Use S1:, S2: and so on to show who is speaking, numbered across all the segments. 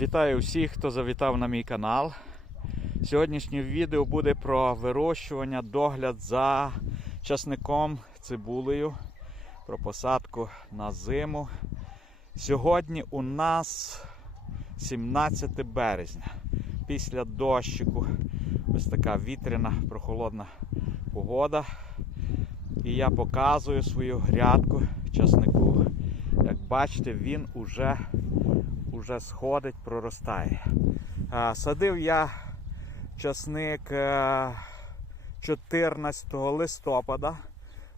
S1: Вітаю всіх, хто завітав на мій канал. Сьогоднішнє відео буде про вирощування, догляд за часником, цибулею, про посадку на зиму. Сьогодні у нас 17 березня. Після дощику ось така вітряна, прохолодна погода. І я показую свою грядку часнику. Як бачите, він уже уже сходить, проростає. Садив я часник е, 14 листопада.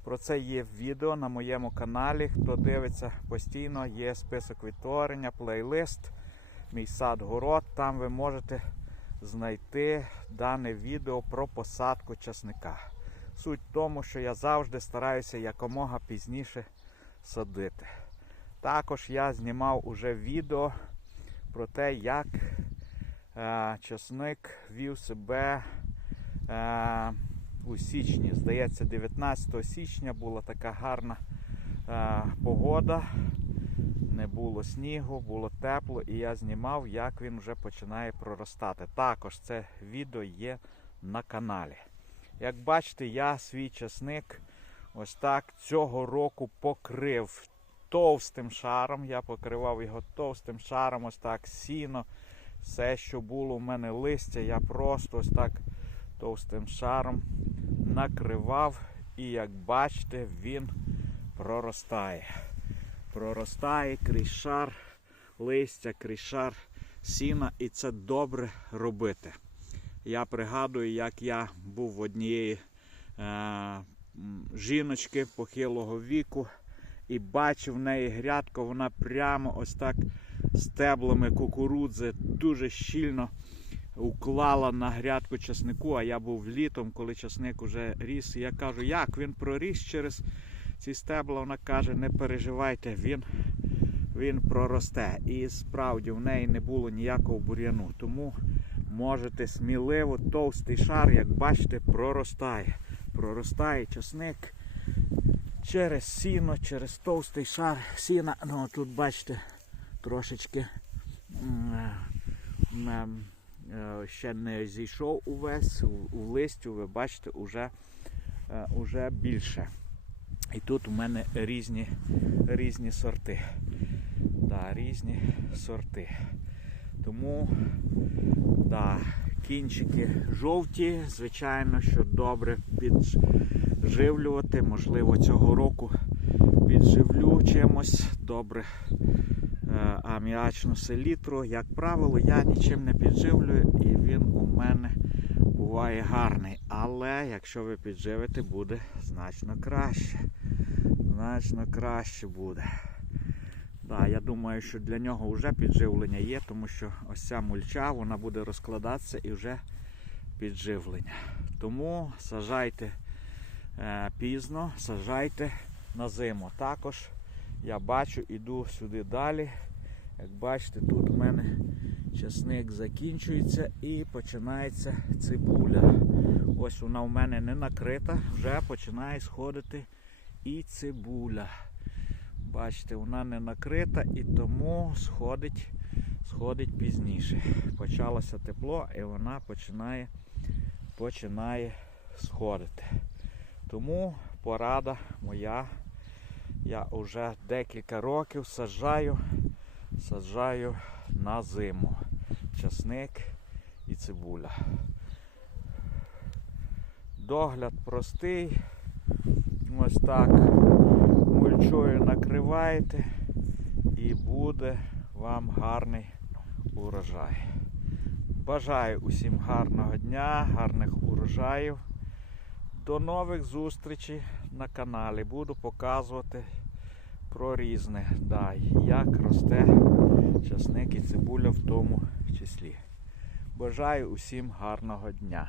S1: Про це є відео на моєму каналі. Хто дивиться постійно, є список відтворення, плейлист, мій сад город. Там ви можете знайти дане відео про посадку часника. Суть в тому, що я завжди стараюся якомога пізніше садити. Також я знімав уже відео про те, як е, часник вів себе е, у січні. Здається, 19 січня була така гарна е, погода. Не було снігу, було тепло, і я знімав, як він вже починає проростати. Також це відео є на каналі. Як бачите, я свій часник ось так цього року покрив товстим шаром. Я покривав його товстим шаром, ось так сіно. Все, що було у мене листя, я просто ось так товстим шаром накривав. І як бачите, він проростає. Проростає крізь шар листя, крізь шар сіна, і це добре робити. Я пригадую, як я був в однієї е, жіночки похилого віку і бачив в неї грядку, вона прямо ось так стеблами кукурудзи дуже щільно уклала на грядку часнику, а я був літом, коли часник уже ріс. І я кажу, як він проріс через ці стебла, вона каже, не переживайте, він він проросте. І справді в неї не було ніякого бур'яну. Тому можете сміливо товстий шар, як бачите, проростає. Проростає часник через сіно, через товстий шар сіна. Ну, тут бачите, трошечки ще не зійшов увесь, у листю, ви бачите, уже, уже більше. І тут у мене різні різні сорти. Да, різні сорти. Тому да, кінчики жовті, звичайно, що добре підживлювати. Можливо, цього року підживлю чимось добре аміачну селітру. Як правило, я нічим не підживлюю і він у мене буває гарний. Але якщо ви підживите, буде значно краще. Значно краще буде. Да, Я думаю, що для нього вже підживлення є, тому що ось ця мульча вона буде розкладатися і вже підживлення. Тому сажайте е, пізно, сажайте на зиму. Також я бачу, іду сюди далі. Як бачите, тут у мене часник закінчується і починається цибуля. Ось вона у мене не накрита, вже починає сходити і цибуля. Бачите, вона не накрита і тому сходить сходить пізніше. Почалося тепло і вона починає починає сходити. Тому порада моя. Я вже декілька років саджаю, саджаю на зиму. Часник і цибуля. Догляд простий. Ось так мульчою накриваєте і буде вам гарний урожай. Бажаю усім гарного дня, гарних урожаїв. До нових зустрічей на каналі. Буду показувати про різне, да, як росте часник і цибуля в тому числі. Бажаю усім гарного дня.